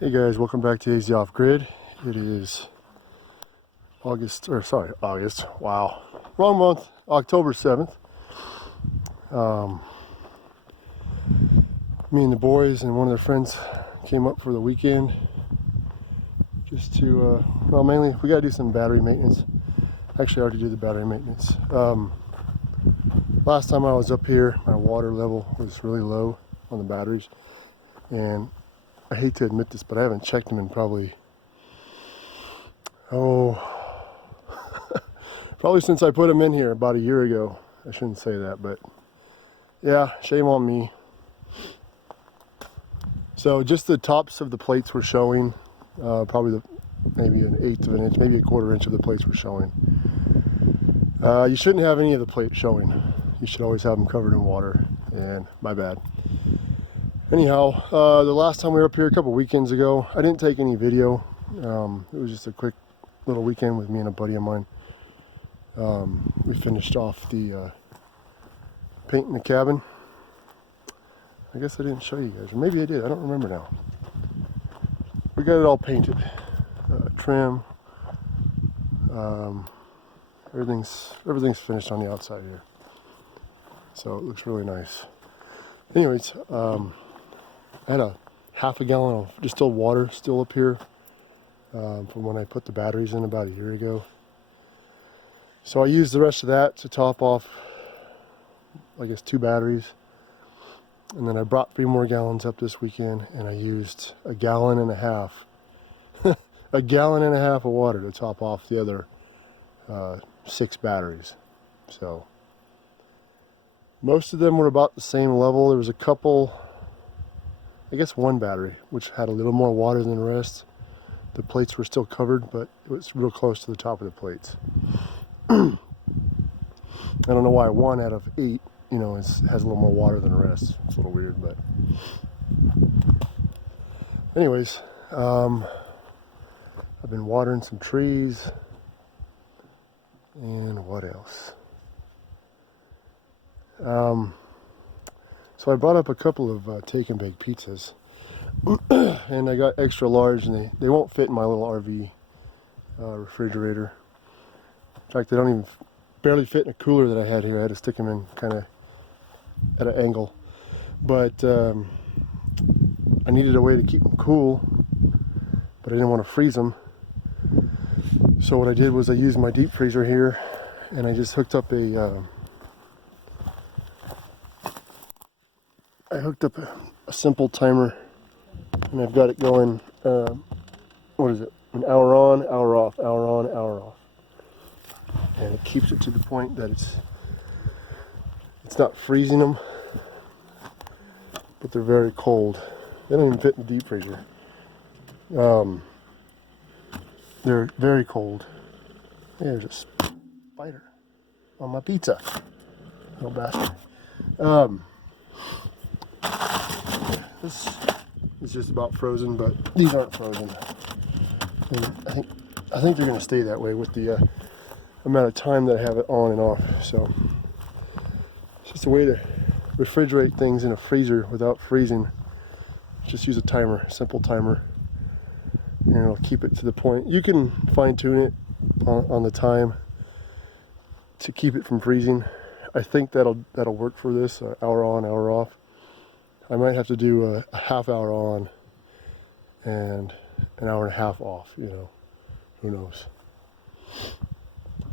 Hey guys, welcome back to AZ Off Grid. It is August, wow, wrong month, October 7th. Me and the boys and one of their friends came up for the weekend just to, well, mainly we gotta do some battery maintenance. Actually, I already did the battery maintenance. Last time I was up here, my water level was really low on the batteries, and I hate to admit this, but I haven't checked them in probably since I put them in here about a year ago. I shouldn't say that, but yeah, shame on me. So just the tops of the plates were showing, probably maybe an eighth of an inch, maybe a quarter inch of the plates were showing. You shouldn't have any of the plates showing. You should always have them covered in water, and my bad. Anyhow, the last time we were up here a couple weekends ago, I didn't take any video. It was just a quick little weekend with me and a buddy of mine. We finished off the painting the cabin. I guess I didn't show you guys, or maybe I did. I don't remember now. We got it all painted, trim. Everything's finished on the outside here, so it looks really nice. Anyways, I had a half a gallon of distilled water still up here from when I put the batteries in about a year ago. So I used the rest of that to top off, I guess, 2 batteries. And then I brought 3 more gallons up this weekend, and I used a gallon and a half. A gallon and a half of water to top off the other 6 batteries. So most of them were about the same level. There was a couple, I guess one battery, which had a little more water than the rest. The plates were still covered, but it was real close to the top of the plates. I don't know why 1 out of 8, has a little more water than the rest. It's a little weird, but anyways, I've been watering some trees, and what else? So I brought up a couple of take and bake pizzas, and I got extra large, and they won't fit in my little RV refrigerator. In fact, they don't even barely fit in a cooler that I had here. I had to stick them in kind of at an angle, but I needed a way to keep them cool, but I didn't want to freeze them. So what I did was I used my deep freezer here, and I just hooked up a simple timer, and I've got it going, what is it, an hour on, hour off, hour on, hour off. And it keeps it to the point that it's not freezing them, but they're very cold. They don't even fit in the deep freezer. They're very cold. There's a spider on my pizza. Little bastard. This is just about frozen, but these aren't frozen. And I think they're going to stay that way with the amount of time that I have it on and off. So it's just a way to refrigerate things in a freezer without freezing. Just use a timer, simple timer, and it'll keep it to the point. You can fine tune it on the time to keep it from freezing. I think that'll work for this, hour on, hour off. I might have to do a half hour on and an hour and a half off, who knows.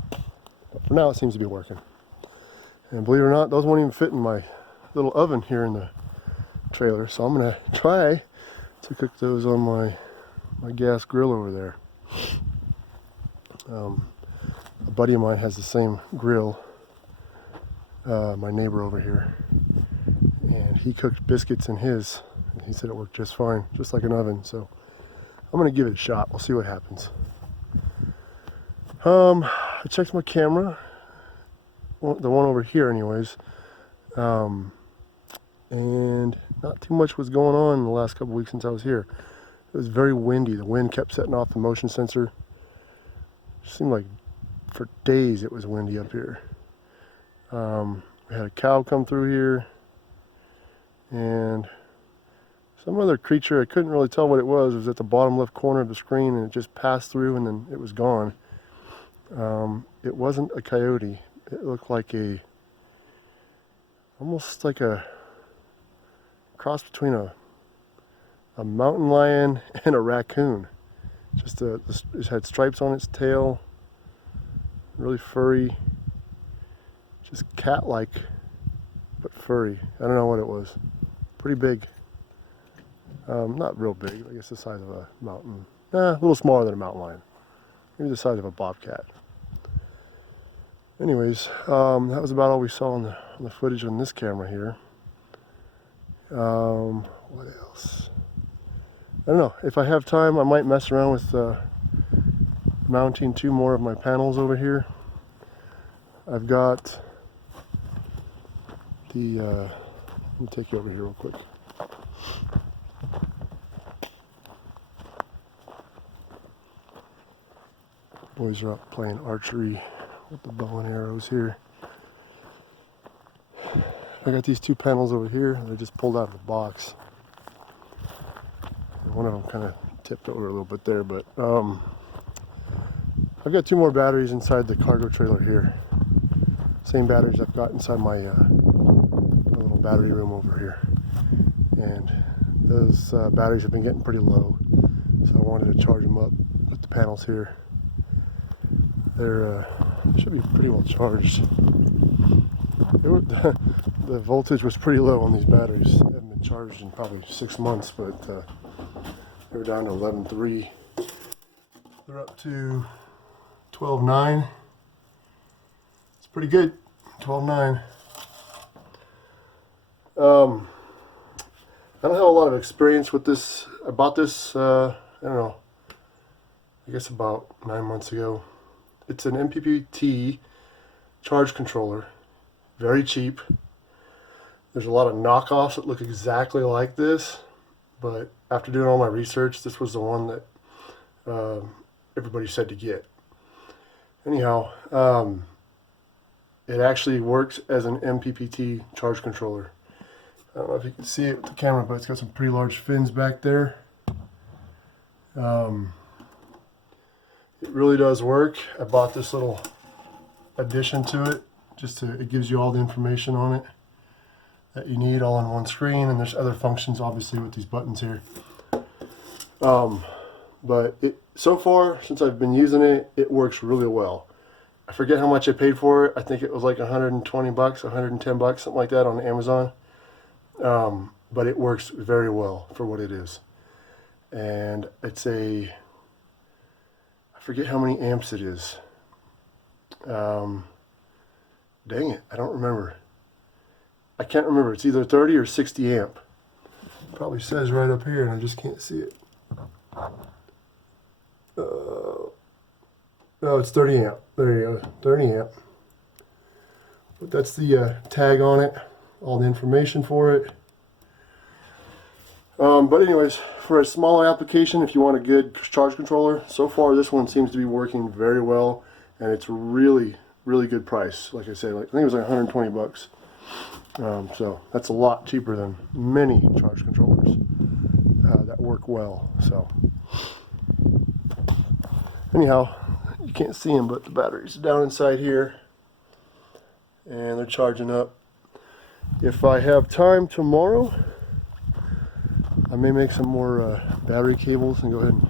But for now, it seems to be working. And believe it or not, those won't even fit in my little oven here in the trailer. So I'm gonna try to cook those on my gas grill over there. A buddy of mine has the same grill, my neighbor over here. And he cooked biscuits in his, and he said it worked just fine, just like an oven. So I'm gonna give it a shot. We'll see what happens. I checked my camera, the one over here anyways, and not too much was going on in the last couple weeks since I was here. It was very windy. The wind kept setting off the motion sensor. It seemed like for days it was windy up here. We had a cow come through here, and some other creature. I couldn't really tell what it was. It was at the bottom left corner of the screen, and it just passed through and then it was gone. It wasn't a coyote. It looked like almost like a cross between a mountain lion and a raccoon. It had stripes on its tail, really furry, just cat-like, but furry. I don't know what it was. Pretty big. Not real big, I guess the size of a mountain. A little smaller than a mountain lion. Maybe the size of a bobcat. Anyways, that was about all we saw on the footage on this camera here. What else? I don't know. If I have time, I might mess around with mounting 2 more of my panels over here. I've got let me take you over here real quick. Boys are up playing archery with the bow and arrows here. I got these 2 panels over here. They're just pulled out of the box. One of them kind of tipped over a little bit there, but I've got 2 more batteries inside the cargo trailer here. Same batteries I've got inside my little battery room over here. And those batteries have been getting pretty low, so I wanted to charge them up with the panels here. They're should be pretty well charged. The voltage was pretty low on these batteries. They haven't been charged in probably 6 months, but they were down to 11.3. They're up to 12.9. It's pretty good. 12.9. I don't have a lot of experience with this. I bought this, I don't know, I guess about 9 months ago. It's an MPPT charge controller. Very cheap. There's a lot of knockoffs that look exactly like this, but after doing all my research, this was the one that everybody said to get. Anyhow, it actually works as an MPPT charge controller. I don't know if you can see it with the camera, but it's got some pretty large fins back there. It really does work. I bought this little addition to it. It gives you all the information on it that you need all on one screen, and there's other functions obviously with these buttons here. But so far, since I've been using it, it works really well. I forget how much I paid for it. I think it was like 120 bucks, 110 bucks, something like that on Amazon. But it works very well for what it is. And it's I forget how many amps it is. Dang it, I don't remember. I can't remember. It's either 30 or 60 amp. It probably says right up here and I just can't see it. No, it's 30 amp. There you go, 30 amp. But that's the tag on it, all the information for it. But anyways, for a smaller application, if you want a good charge controller, so far this one seems to be working very well, and it's really good price. Like I said, I think it was like 120 bucks. So that's a lot cheaper than many charge controllers that work well. So anyhow, you can't see them, but the batteries are down inside here, and they're charging up. If I have time tomorrow, I may make some more battery cables and go ahead and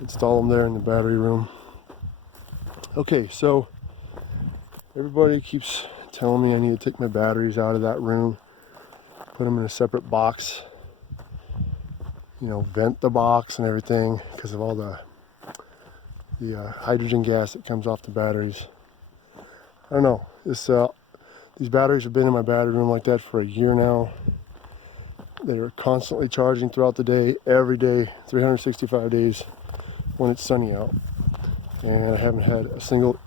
install them there in the battery room. Okay, so everybody keeps telling me I need to take my batteries out of that room, put them in a separate box, you know, vent the box and everything because of all the hydrogen gas that comes off the batteries. I don't know. These batteries have been in my battery room like that for a year now. They are constantly charging throughout the day, every day, 365 days when it's sunny out. And I haven't had a single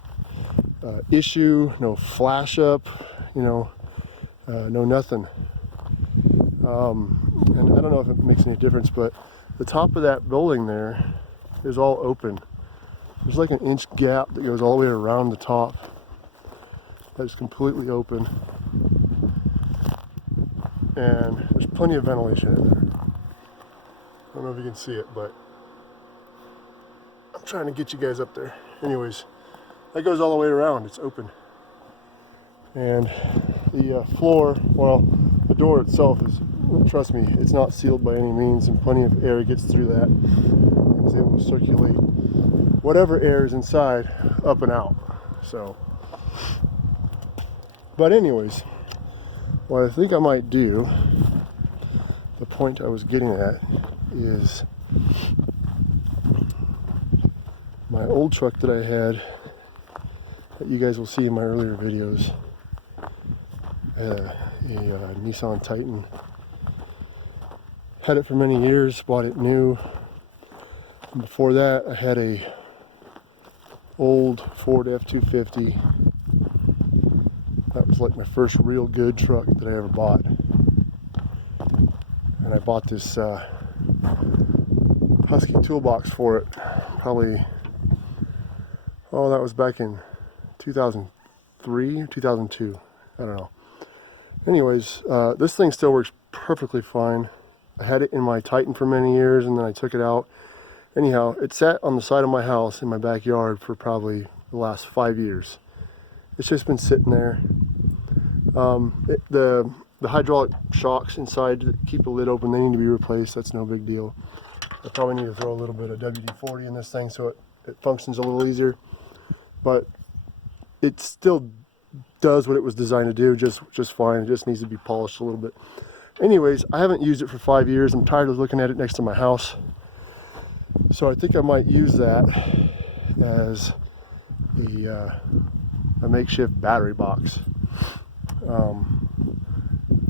issue, no flash up, you know, no nothing. And I don't know if it makes any difference, but the top of that building there is all open. There's like an inch gap that goes all the way around the top. That's completely open. And there's plenty of ventilation in there. don't know if you can see it, but I'm trying to get you guys up there. Anyways, that goes all the way around. It's open. And the floor, well, the door itself is, trust me, it's not sealed by any means, and plenty of air gets through that and is able to circulate whatever air is inside up and out. So, but anyways, what I think I might do, the point I was getting at is my old truck that I had that you guys will see in my earlier videos. I had a Nissan Titan. Had it for many years, bought it new. And before that, I had a old Ford F-250. That was like my first real good truck that I ever bought. And I bought this Husky Toolbox for it. Probably, oh, that was back in 2003 or 2002. I don't know. Anyways, this thing still works perfectly fine. I had it in my Titan for many years, and then I took it out. Anyhow, it sat on the side of my house in my backyard for probably the last 5 years. It's just been sitting there. The hydraulic shocks inside that keep the lid open, they need to be replaced. That's no big deal. I probably need to throw a little bit of WD-40 in this thing so it functions a little easier. But it still does what it was designed to do just fine. It just needs to be polished a little bit. Anyways, I haven't used it for 5 years. I'm tired of looking at it next to my house. So I think I might use that as a makeshift battery box.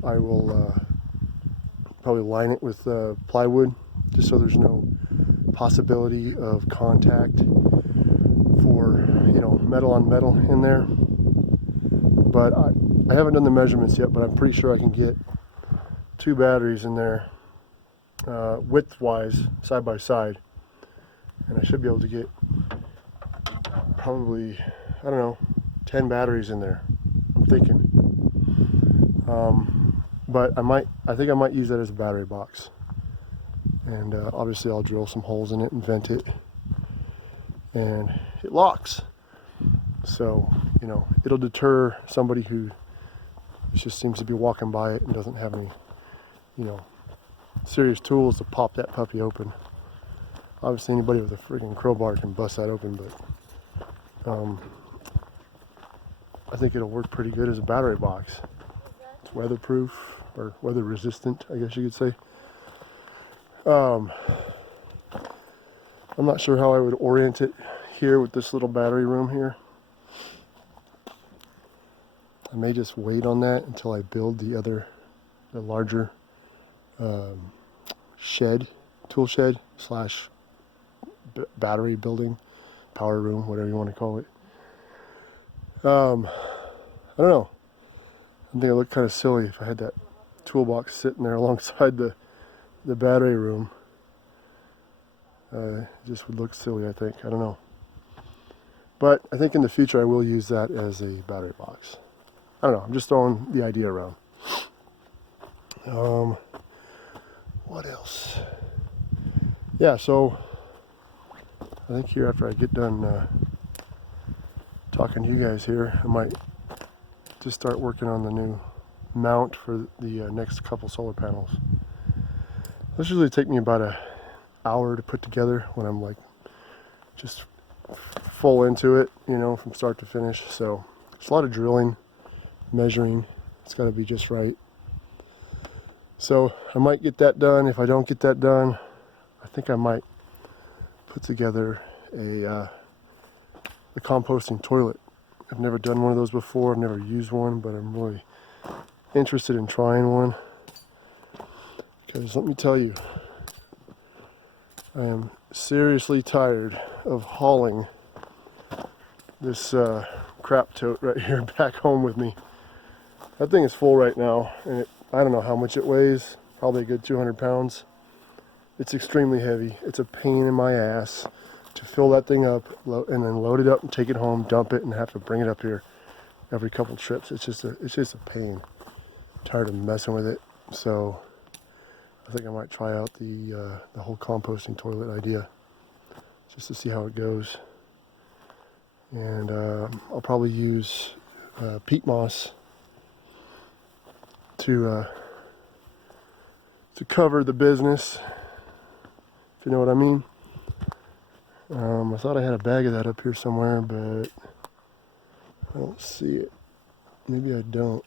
I will probably line it with plywood just so there's no possibility of contact for, you know, metal on metal in there. But I haven't done the measurements yet, but I'm pretty sure I can get 2 batteries in there width-wise, side by side. And I should be able to get probably, I don't know, 10 batteries in there, I'm thinking. But I think I might use that as a battery box. And obviously I'll drill some holes in it and vent it. And it locks. So, you know, it'll deter somebody who just seems to be walking by it and doesn't have any, you know, serious tools to pop that puppy open. Obviously anybody with a freaking crowbar can bust that open, but I think it'll work pretty good as a battery box. It's weatherproof, or weather resistant, I guess you could say. I'm not sure how I would orient it here with this little battery room here. I may just wait on that until I build the larger tool shed slash battery building, power room, whatever you want to call it. I don't know. I think it looked kind of silly if I had that toolbox sitting there alongside the battery room. It just would look silly, I think. I don't know. But I think in the future I will use that as a battery box. I don't know. I'm just throwing the idea around. What else? Yeah, so I think here after I get done talking to you guys here, I might just start working on the new mount for the next couple solar panels. This usually take me about an hour to put together when I'm like just full into it, you know, from start to finish. So it's a lot of drilling, measuring. It's got to be just right. So I might get that done. If I don't get that done, I think I might put together a composting toilet. I've never done one of those before. I've never used one, but I'm really interested in trying one. Because let me tell you, I am seriously tired of hauling this crap tote right here back home with me. That thing is full right now, and I don't know how much it weighs, probably a good 200 pounds. It's extremely heavy. It's a pain in my ass to fill that thing up and then load it up and take it home, dump it, and have to bring it up here every couple trips. It's just a pain. I'm tired of messing with it. So I think I might try out the whole composting toilet idea, just to see how it goes. And I'll probably use peat moss to cover the business, if you know what I mean. I thought I had a bag of that up here somewhere, but I don't see it. Maybe I don't.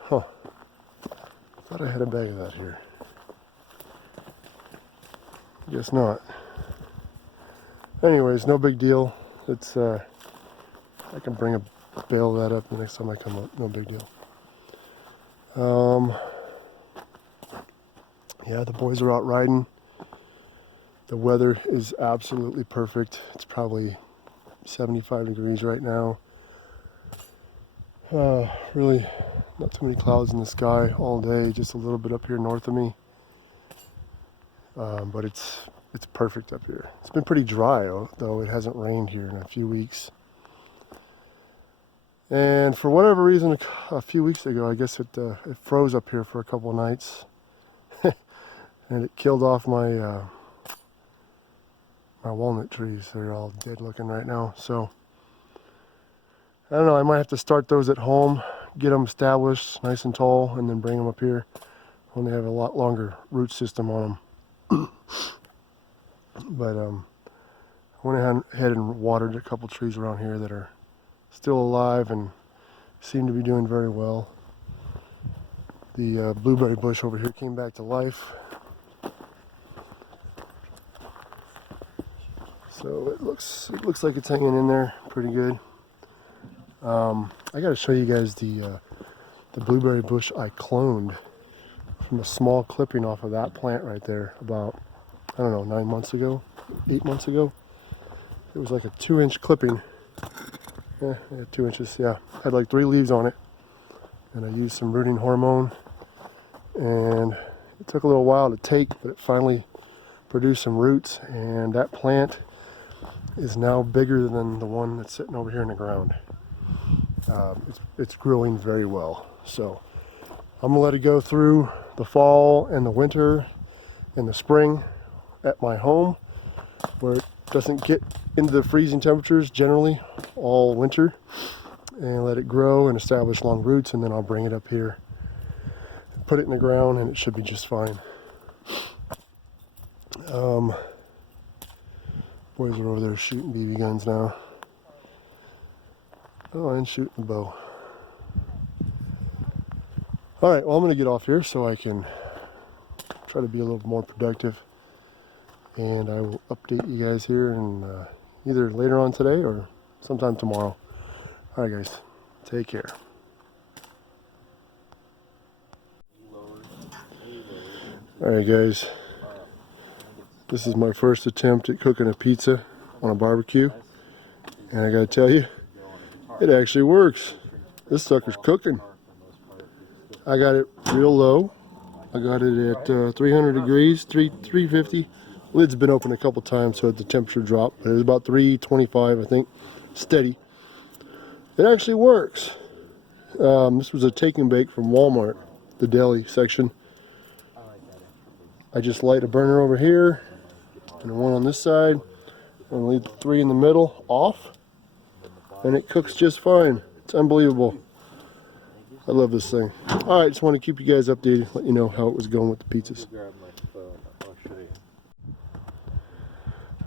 Huh. Thought I had a bag of that here. Guess not. Anyways, no big deal. It's I can bring a bale of that up the next time I come up. No big deal. Yeah, the boys are out riding. The weather is absolutely perfect. It's probably 75 degrees right now. Really not too many clouds in the sky all day, just a little bit up here north of me. But it's perfect up here. It's been pretty dry though. It hasn't rained here in a few weeks. And for whatever reason, a few weeks ago, I guess it froze up here for a couple of nights. And it killed off my my walnut trees. They're all dead looking right now. So I don't know, I might have to start those at home, get them established nice and tall, and then bring them up here when they have a lot longer root system on them. But I went ahead and watered a couple trees around here that are still alive and seem to be doing very well. The blueberry bush over here came back to life. So it looks like it's hanging in there pretty good. I got to show you guys the blueberry bush I cloned from a small clipping off of that plant right there about, I don't know, 9 months ago, 8 months ago. It was like a 2-inch clipping. Yeah, 2 inches, yeah. Had like 3 leaves on it. And I used some rooting hormone. And it took a little while to take, but it finally produced some roots. And that plant is now bigger than the one that's sitting over here in the ground. It's growing very well. So I'm gonna let it go through the fall and the winter and the spring at my home, where it doesn't get into the freezing temperatures generally all winter, and let it grow and establish long roots, and then I'll bring it up here, put it in the ground, and it should be just fine. Boys are over there shooting BB guns now. Oh, and shooting a bow. Alright, well, I'm going to get off here so I can try to be a little more productive. And I will update you guys here in either later on today or sometime tomorrow. Alright guys, take care. Alright guys, this is my first attempt at cooking a pizza on a barbecue. And I gotta tell you, it actually works. This sucker's cooking. I got it real low. I got it at 300 degrees, 350. Lid's been open a couple times so the temperature dropped, but it was about 325, I think, steady. It actually works. This was a take and bake from Walmart, the deli section. I just light a burner over here and one on this side, and leave the 3 in the middle off, and it cooks just fine. It's unbelievable. I love this thing. Alright, just want to keep you guys updated, let you know how it was going with the pizzas.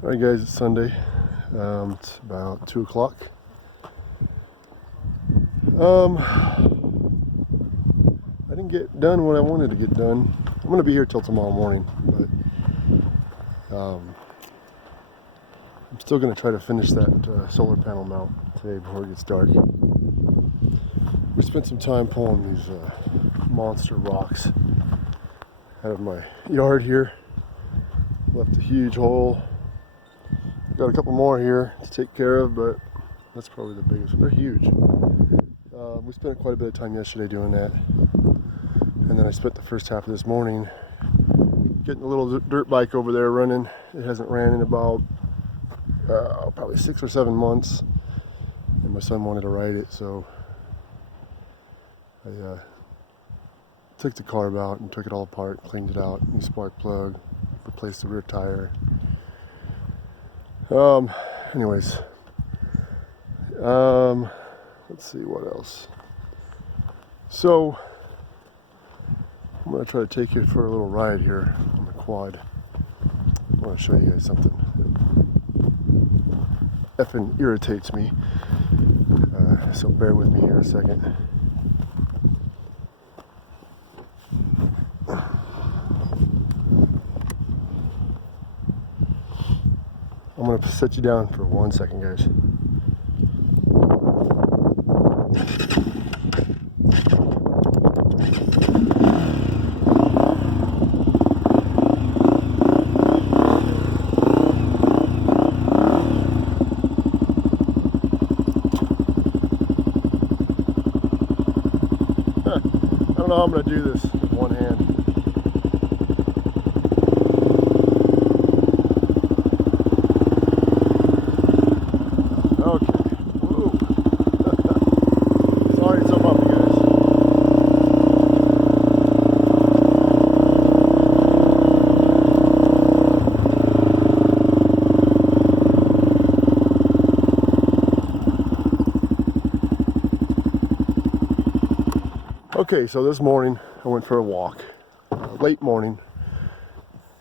Alright guys, it's Sunday. It's about 2 o'clock. I didn't get done what I wanted to get done. I'm going to be here till tomorrow morning, but I'm still going to try to finish that solar panel mount today before it gets dark. We spent some time pulling these monster rocks out of my yard here. Left a huge hole. Got a couple more here to take care of, but that's probably the biggest one. They're huge. We spent quite a bit of time yesterday doing that. And then I spent the first half of this morning getting a little dirt bike over there running. It hasn't ran in about probably 6 or 7 months. And my son wanted to ride it, so I took the carb out and took it all apart, cleaned it out, new spark plug, replaced the rear tire. Anyways, let's see what else. So I'm gonna try to take you for a little ride here on the quad. I want to show you guys something that effing irritates me. So bear with me here a second. I'm gonna set you down for 1 second, guys. I don't know how I'm gonna do this with one hand. Okay, so this morning I went for a walk, late morning,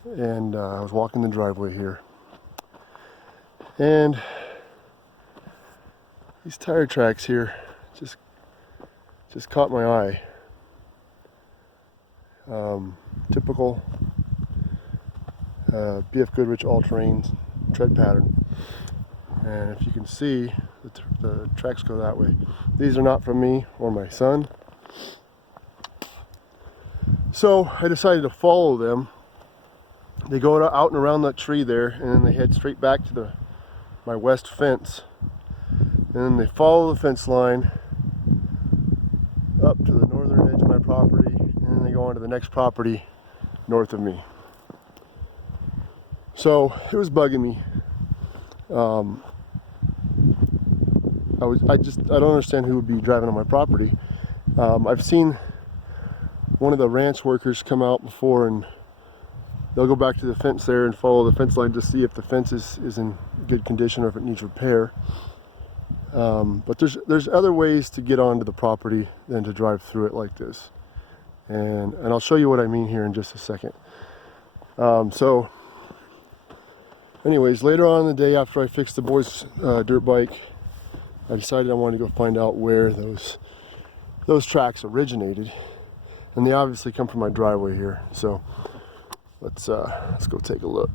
and I was walking the driveway here, and these tire tracks here just caught my eye. Typical BF Goodrich all-terrain tread pattern, and if you can see, the tracks go that way. These are not from me or my son. So I decided to follow them. They go out and around that tree there, and then they head straight back to my west fence. And then they follow the fence line up to the northern edge of my property, and then they go on to the next property north of me. So it was bugging me. I don't understand who would be driving on my property. I've seen one of the ranch workers come out before, and they'll go back to the fence there and follow the fence line to see if the fence is in good condition or if it needs repair. But there's other ways to get onto the property than to drive through it like this, and I'll show you what I mean here in just a second. So anyways, later on in the day, after I fixed the boys' dirt bike, I decided I wanted to go find out where those tracks originated. And they obviously come from my driveway here, so let's go take a look.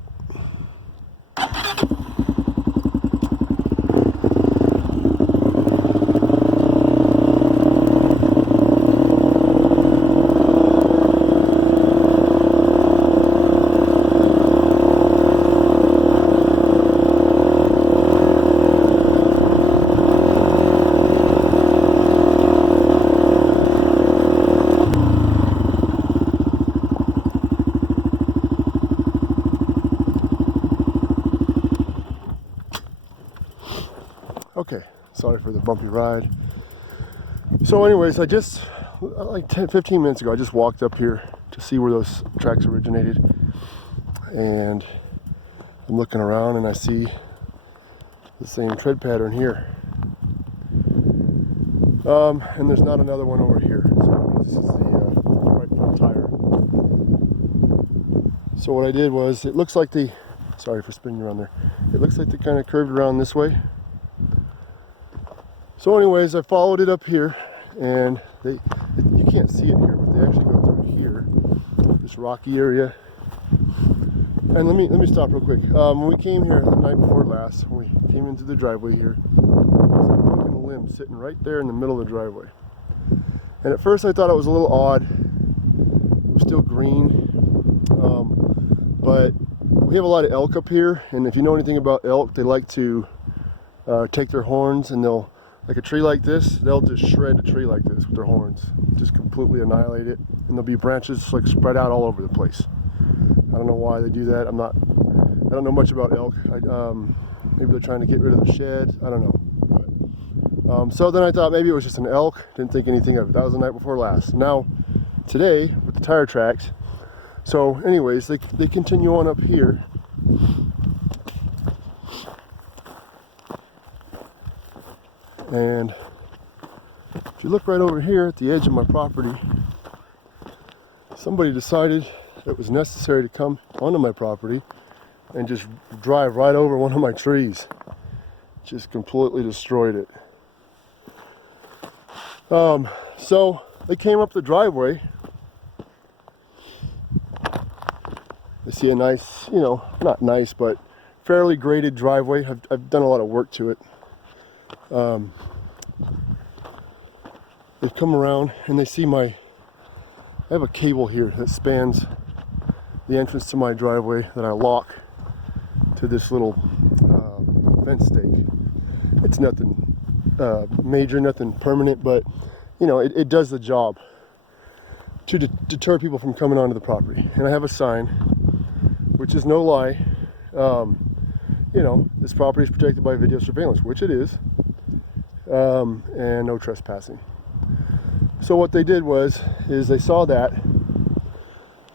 Okay, sorry for the bumpy ride. So anyways, I just, like 15 minutes ago, I just walked up here to see where those tracks originated. And I'm looking around and I see the same tread pattern here. And there's not another one over here. So this is the right front tire. So what I did was, it looks like sorry for spinning around there. It looks like they kind of curved around this way. So anyways, I followed it up here, and you can't see it here, but they actually go through here, this rocky area. And let me stop real quick. When we came here the night before last, when we came into the driveway here, there was a broken limb sitting right there in the middle of the driveway. And at first I thought it was a little odd. It was still green, but we have a lot of elk up here, and if you know anything about elk, they like to take their horns, and they'll, like a tree like this, they'll just shred a tree like this with their horns, just completely annihilate it, and there'll be branches like spread out all over the place. I don't know why they do that. I don't know much about elk. Maybe they're trying to get rid of the shed. I don't know. So then I thought maybe it was just an elk. Didn't think anything of it. That was the night before last. Now, today with the tire tracks. So anyways, they continue on up here. And if you look right over here at the edge of my property, somebody decided it was necessary to come onto my property and just drive right over one of my trees. Just completely destroyed it. So they came up the driveway. They see a nice, you know, not nice, but fairly graded driveway. I've done a lot of work to it. They've come around and they see I have a cable here that spans the entrance to my driveway that I lock to this little fence stake. It's nothing major, nothing permanent, but you know, it does the job to deter people from coming onto the property. And I have a sign, which is no lie. You know, this property is protected by video surveillance, which it is, and no trespassing. So what they did is they saw that,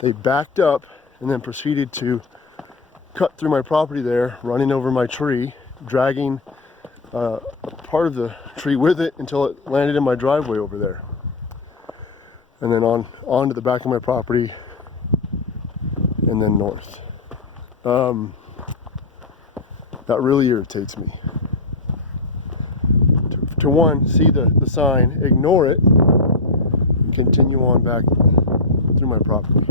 they backed up and then proceeded to cut through my property there, running over my tree, dragging part of the tree with it until it landed in my driveway over there. And then on to the back of my property and then north. That really irritates me. To one, see the sign, ignore it, and continue on back through my property.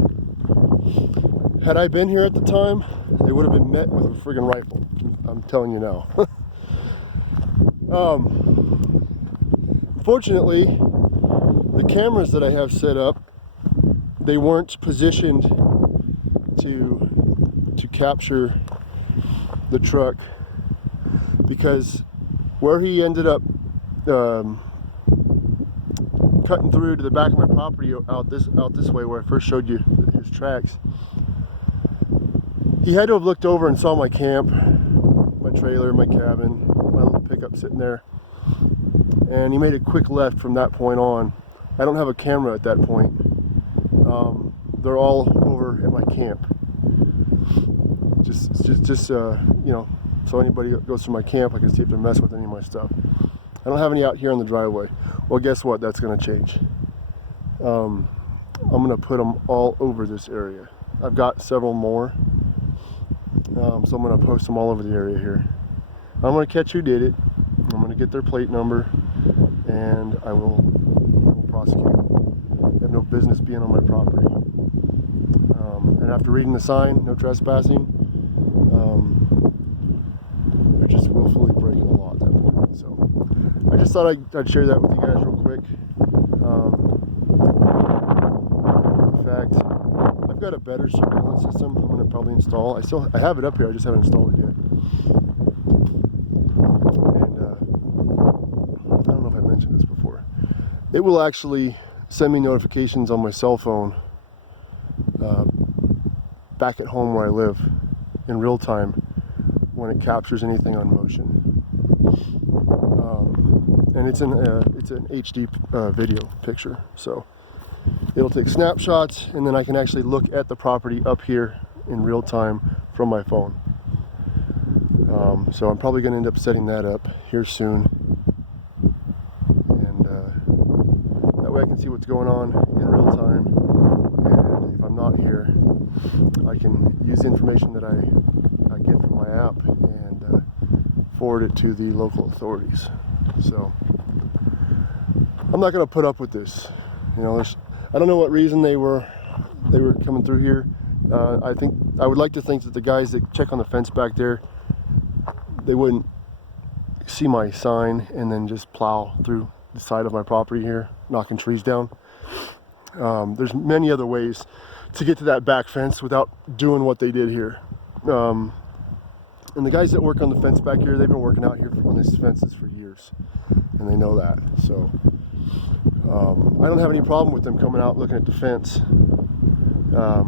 Had I been here at the time, they would have been met with a friggin' rifle. I'm telling you now. Fortunately, the cameras that I have set up, they weren't positioned to capture the truck, because where he ended up cutting through to the back of my property out this way, where I first showed you his tracks, he had to have looked over and saw my camp, my trailer, my cabin, my little pickup sitting there, and he made a quick left from that point on. I don't have a camera at that point. They're all over at my camp. Just you know, so anybody that goes to my camp, I can see if they're messing with any of my stuff. I don't have any out here on the driveway. Well, guess what? That's going to change. I'm going to put them all over this area. I've got several more, so I'm going to post them all over the area here. I'm going to catch who did it. I'm going to get their plate number, and I will prosecute. They have no business being on my property. And after reading the sign, no trespassing, they're just willfully breaking the law at that point. So I just thought I'd share that with you guys real quick. In fact, I've got a better surveillance system I'm going to probably install. I have it up here, I just haven't installed it yet. And I don't know if I mentioned this before. It will actually send me notifications on my cell phone back at home where I live in real time when it captures anything on motion. And it's an HD video picture, so it'll take snapshots, and then I can actually look at the property up here in real time from my phone. So I'm probably going to end up setting that up here soon, and that way I can see what's going on in real time, and if I'm not here, I can use the information that I get from my app and forward it to the local authorities. So I'm not going to put up with this. You know, I don't know what reason they were coming through here. I would like to think that the guys that check on the fence back there, they wouldn't see my sign and then just plow through the side of my property here, knocking trees down. There's many other ways to get to that back fence without doing what they did here. And the guys that work on the fence back here, they've been working out here on these fences for years, and they know that. So I don't have any problem with them coming out looking at the fence, but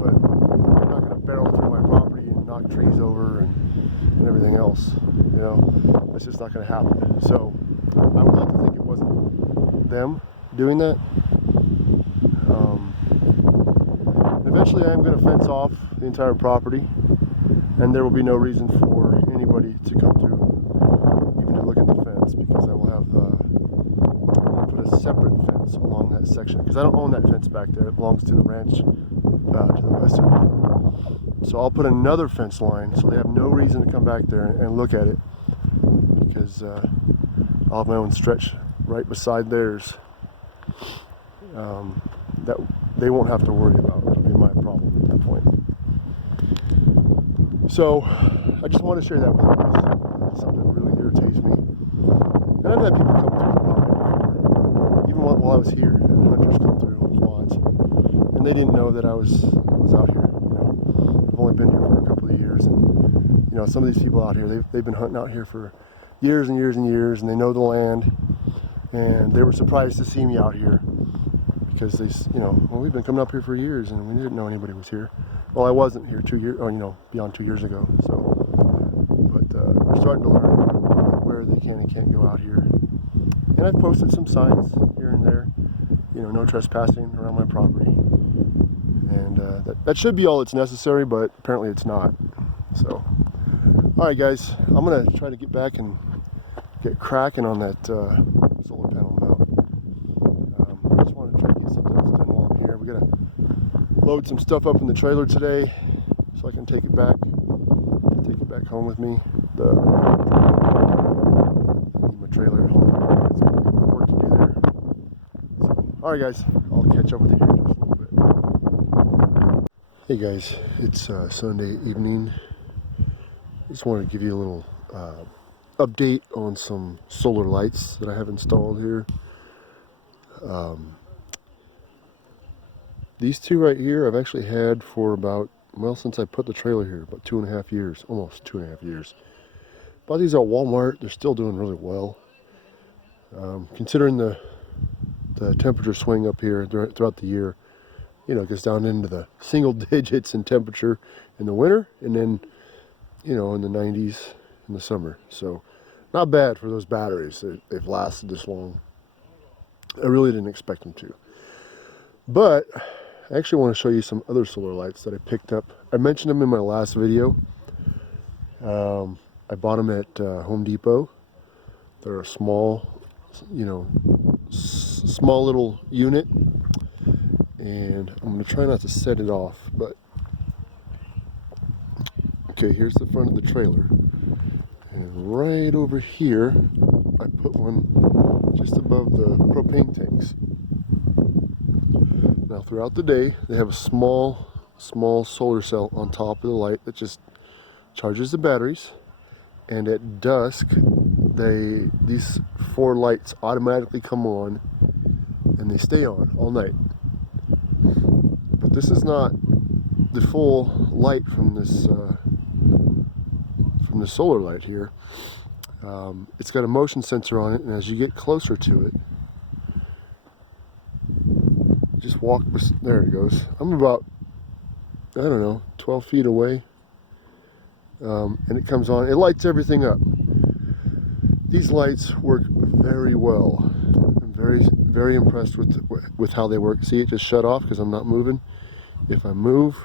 they're not going to barrel through my property and knock trees over and everything else. You know, that's just not going to happen. So I would like to think it wasn't them doing that, eventually I am going to fence off the entire property, and there will be no reason for anybody to come through even to look at the fence, because I will have I'll put a separate fence along that section, because I don't own that fence back there. It belongs to the ranch to the western. So I'll put another fence line so they have no reason to come back there and look at it, because I'll have my own stretch right beside theirs that they won't have to worry about. That'll be my problem at that point. So I just want to share that with you guys. It's something that really irritates me. And I've had people come through the property before. Even while I was here, I had hunters come through on quads, and they didn't know that I was out here. I've only been here for a couple of years, and some of these people out here, they've been hunting out here for years and years and years, and they know the land, and they were surprised to see me out here, because well, we've been coming up here for years and we didn't know anybody was here. Well, I wasn't here beyond 2 years ago. So, but they're starting to learn where they can and can't go out here. And I've posted some signs here and there, no trespassing around my property. And that should be all that's necessary, but apparently it's not. So, all right, guys, I'm gonna try to get back and get cracking on that solar panel mount. I just want to try to get something else done while I'm here. We're gonna load some stuff up in the trailer today, so I can take it back home with me. I need my trailer at home. It's gonna be work to do there. So, all right, guys, I'll catch up with you here in just a little bit. Hey guys, it's Sunday evening. Just wanted to give you a little update on some solar lights that I have installed here. These two right here I've actually had for since I put the trailer here, about 2.5 years, almost 2.5 years. Bought these at Walmart. They're still doing really well. Considering the temperature swing up here throughout the year, it gets down into the single digits in temperature in the winter, and then in the 90s in the summer. So not bad for those batteries. They've lasted this long. I really didn't expect them to. But I actually want to show you some other solar lights that I picked up. I mentioned them in my last video. I bought them at Home Depot. They're a small, small little unit. And I'm going to try not to set it off, but okay, here's the front of the trailer. And right over here, I put one just above the propane tanks. Now throughout the day, they have a small solar cell on top of the light that just charges the batteries. And at dusk, these 4 lights automatically come on, and they stay on all night. But this is not the full light from this solar light here. It's got a motion sensor on it, and as you get closer to it, just walk. There it goes. I'm about, 12 feet away, and it comes on. It lights everything up. These lights work very well. I'm very, very impressed with how they work. See, it just shut off because I'm not moving. If I move,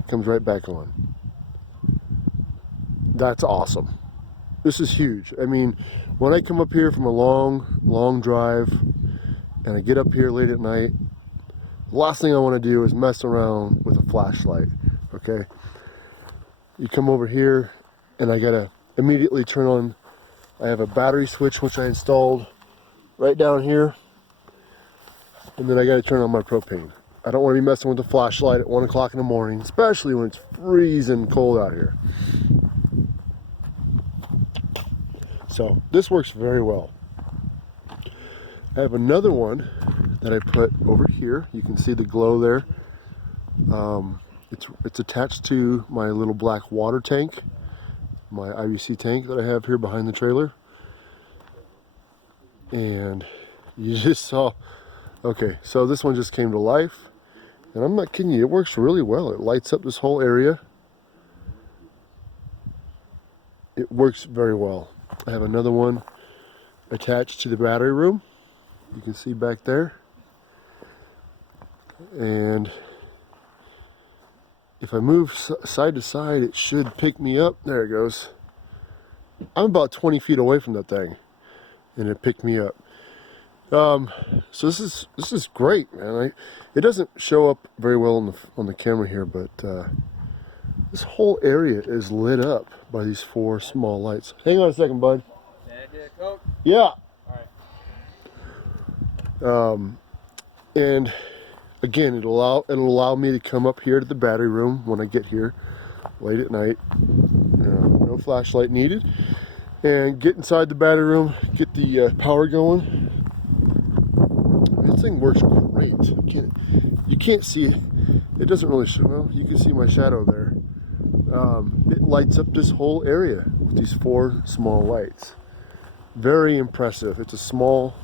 it comes right back on. That's awesome. This is huge. I mean, when I come up here from a long drive and I get up here late at night, the last thing I want to do is mess around with a flashlight, okay? You come over here and I gotta immediately turn on, I have a battery switch which I installed right down here, and then I gotta turn on my propane. I don't want to be messing with the flashlight at 1 o'clock in the morning, especially when it's freezing cold out here. So this works very well. I have another one that I put over here. You can see the glow there. It's attached to my little black water tank, my IBC tank that I have here behind the trailer. And you just saw, okay, so this one just came to life. And I'm not kidding you, it works really well. It lights up this whole area. It works very well. I have another one attached to the battery room. You can see back there. And if I move side to side, it should pick me up. There it goes. I'm about 20 feet away from that thing, and it picked me up. So this is great, man. It doesn't show up very well on the camera here, but this whole area is lit up by these 4 small lights. Hang on a second, bud. Can I get a Coke? Yeah. All right. And again, it'll allow me to come up here to the battery room when I get here late at night. No flashlight needed. And get inside the battery room, get the power going. This thing works great. You can't see it. It doesn't really show. Well, you can see my shadow there. It lights up this whole area with these 4 small lights. Very impressive. It's a small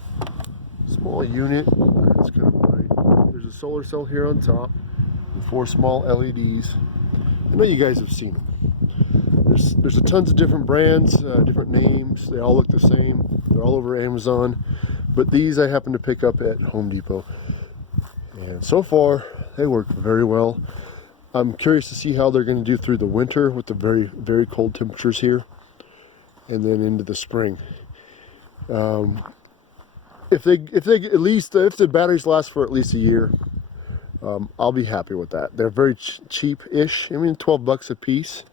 unit. It's kind of bright. There's a solar cell here on top with 4 small LEDs. I know you guys have seen them. There's a tons of different brands, different names. They all look the same. They're all over Amazon. But these I happen to pick up at Home Depot. And so far, they work very well. I'm curious to see how they're going to do through the winter with the very, very cold temperatures here. And then into the spring. If the batteries last for at least a year, I'll be happy with that. They're very cheap-ish. I mean, $12 a piece.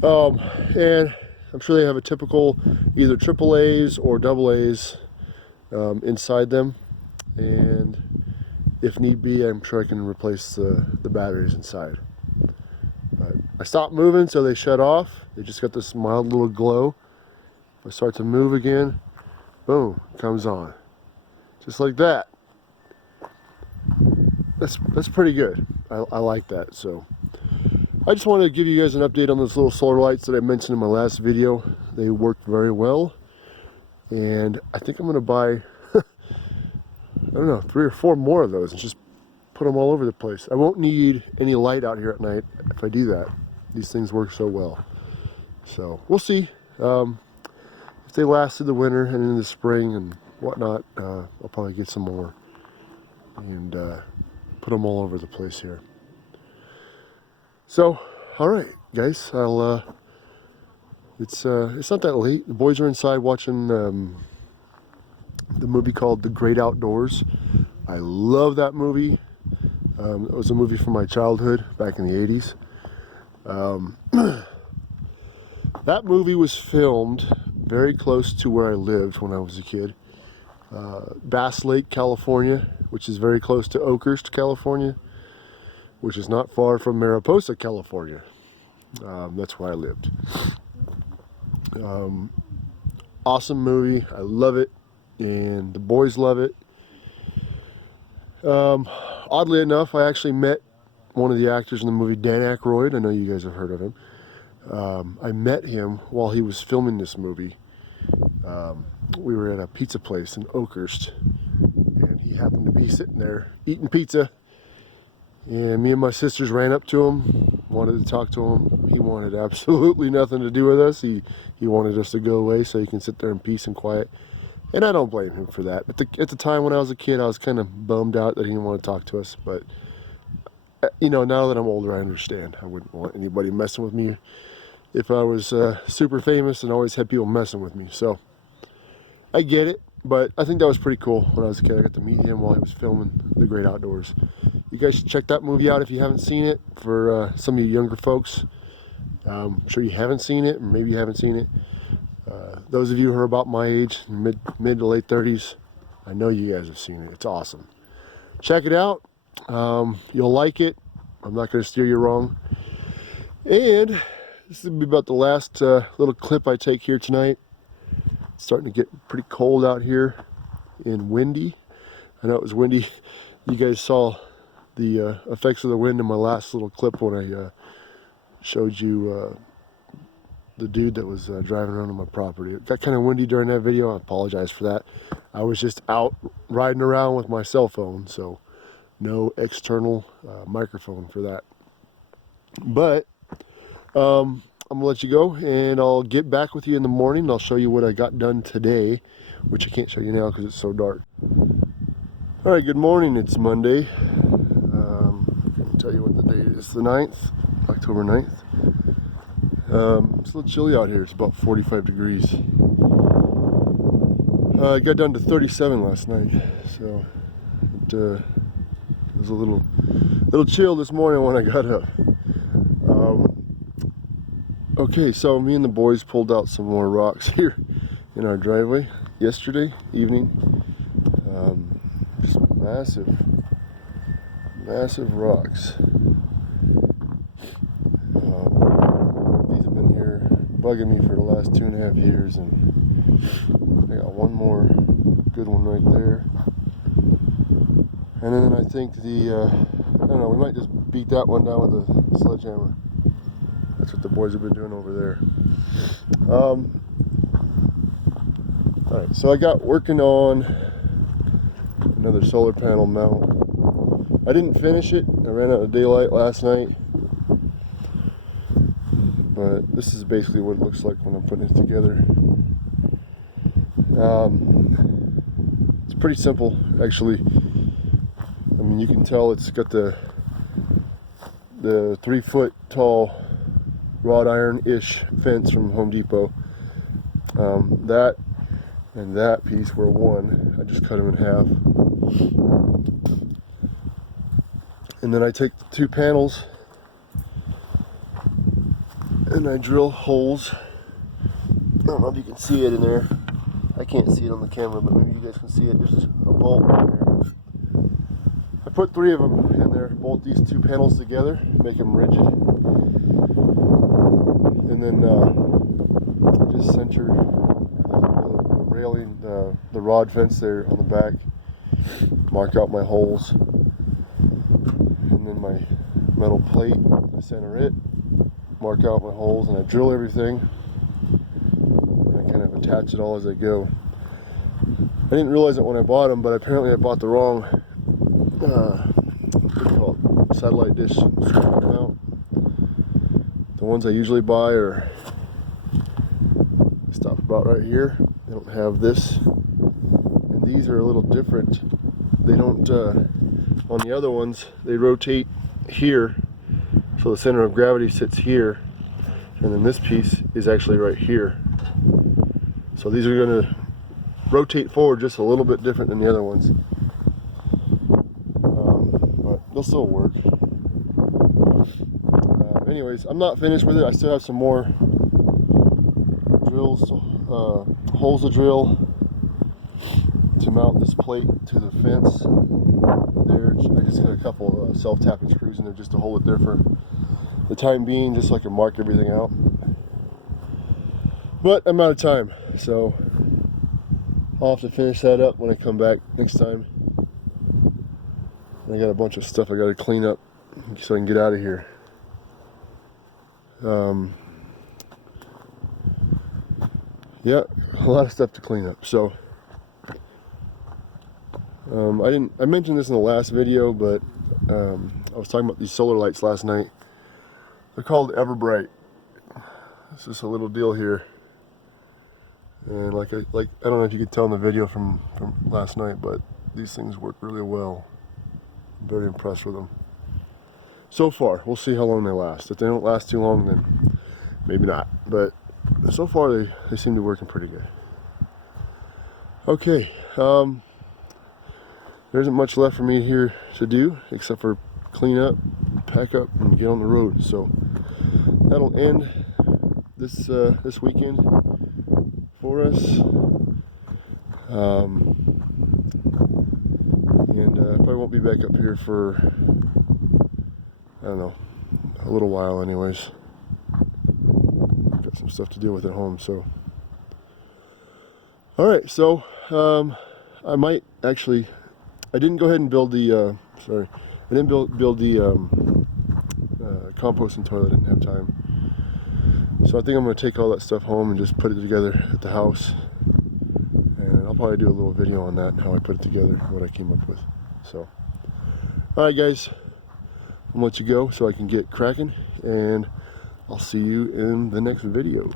And I'm sure they have a typical either AAAs or AA's inside them, and if need be, I'm sure I can replace the batteries inside. But I stopped moving, so they shut off. They just got this mild little glow. If I start to move again, boom, it comes on, just like that. That's pretty good. I like that. So I just wanted to give you guys an update on those little solar lights that I mentioned in my last video. They worked very well, and I think I'm going to buy I don't know, 3 or 4 more of those and just put them all over the place. I won't need any light out here at night if I do that. These things work so well. So we'll see if they last through the winter and into the spring and whatnot. I'll probably get some more and put them all over the place here. So, all right, guys. It's not that late. The boys are inside watching the movie called The Great Outdoors. I love that movie. It was a movie from my childhood back in the 80s. That movie was filmed very close to where I lived when I was a kid. Bass Lake, California, which is very close to Oakhurst, California, which is not far from Mariposa, California. That's where I lived. Awesome movie. I love it. And the boys love it. Oddly enough, I actually met one of the actors in the movie, Dan Aykroyd. I know you guys have heard of him. I met him while he was filming this movie. We were at a pizza place in Oakhurst, and he happened to be sitting there eating pizza. And me and my sisters ran up to him, wanted to talk to him. He wanted absolutely nothing to do with us. He wanted us to go away so he can sit there in peace and quiet. And I don't blame him for that. At the time when I was a kid, I was kind of bummed out that he didn't want to talk to us. But, you know, now that I'm older, I understand. I wouldn't want anybody messing with me if I was super famous and always had people messing with me. So, I get it. But I think that was pretty cool when I was a kid. I got to meet him while he was filming The Great Outdoors. You guys should check that movie out if you haven't seen it. For some of you younger folks, I'm sure you haven't seen it, or maybe you haven't seen it. Those of you who are about my age, mid to late 30s, I know you guys have seen it. It's awesome. Check it out. You'll like it. I'm not going to steer you wrong. And this will be about the last little clip I take here tonight. It's starting to get pretty cold out here and windy. I know it was windy. You guys saw the effects of the wind in my last little clip when I showed you the dude that was driving around on my property. It got kind of windy during that video. I apologize for that. I was just out riding around with my cell phone, so no external microphone for that. But I'm gonna let you go, and I'll get back with you in the morning. I'll show you what I got done today, which I can't show you now because it's so dark. All right, good morning. It's Monday. tell you what the date is. The 9th, October 9th. It's a little chilly out here. It's about 45 degrees. I got down to 37 last night, so it was a little chill this morning when I got up. Okay, so me and the boys pulled out some more rocks here in our driveway yesterday evening. Just massive rocks. These have been here bugging me for the last 2.5 years, and I got one more good one right there. And then I think I don't know, we might just beat that one down with a sledgehammer. That's what the boys have been doing over there. Alright, so I got working on another solar panel mount. I didn't finish it. I ran out of daylight last night. But this is basically what it looks like when I'm putting it together. It's pretty simple, actually. I mean, you can tell it's got the 3-foot tall wrought iron-ish fence from Home Depot. That and that piece were one. I just cut them in half. And then I take the 2 panels and I drill holes. I don't know if you can see it in there. I can't see it on the camera, but maybe you guys can see it. There's a bolt in there. I put 3 of them in there, bolt these 2 panels together, make them rigid. And then just center the railing, the rod fence there on the back, mark out my holes, and then my metal plate, I center it, mark out my holes, and I drill everything, and I kind of attach it all as I go. I didn't realize it when I bought them, but apparently I bought the wrong what do you call it? Satellite dish mount. The ones I usually buy are stop about right here. They don't have this, and these are a little different. They don't on the other ones they rotate here, so the center of gravity sits here, and then this piece is actually right here. So these are going to rotate forward just a little bit different than the other ones, but they'll still work. Anyways, I'm not finished with it. I still have some more drills, holes to drill to mount this plate to the fence there. I just got a couple self-tapping screws in there just to hold it there for the time being, just so I can mark everything out. But I'm out of time, so I'll have to finish that up when I come back next time. I got a bunch of stuff I got to clean up so I can get out of here. Yeah, a lot of stuff to clean up. So I mentioned this in the last video, but I was talking about these solar lights last night. They're called Everbright. It's just a little deal here, and I don't know if you could tell in the video from last night, but these things work really well. I'm very impressed with them so far. We'll see how long they last. If they don't last too long, then maybe not, but so far they seem to be working pretty good. Okay, there isn't much left for me here to do except for clean up, pack up, and get on the road. So that'll end this weekend for us. And I probably won't be back up here for, I don't know, a little while anyways. Got some stuff to deal with at home, so. Alright, so I might actually, I didn't go ahead and build the, I didn't build the composting toilet. I didn't have time. So I think I'm going to take all that stuff home and just put it together at the house. And I'll probably do a little video on that, how I put it together, what I came up with. So, alright guys, I'm going to let you go so I can get cracking, and I'll see you in the next video.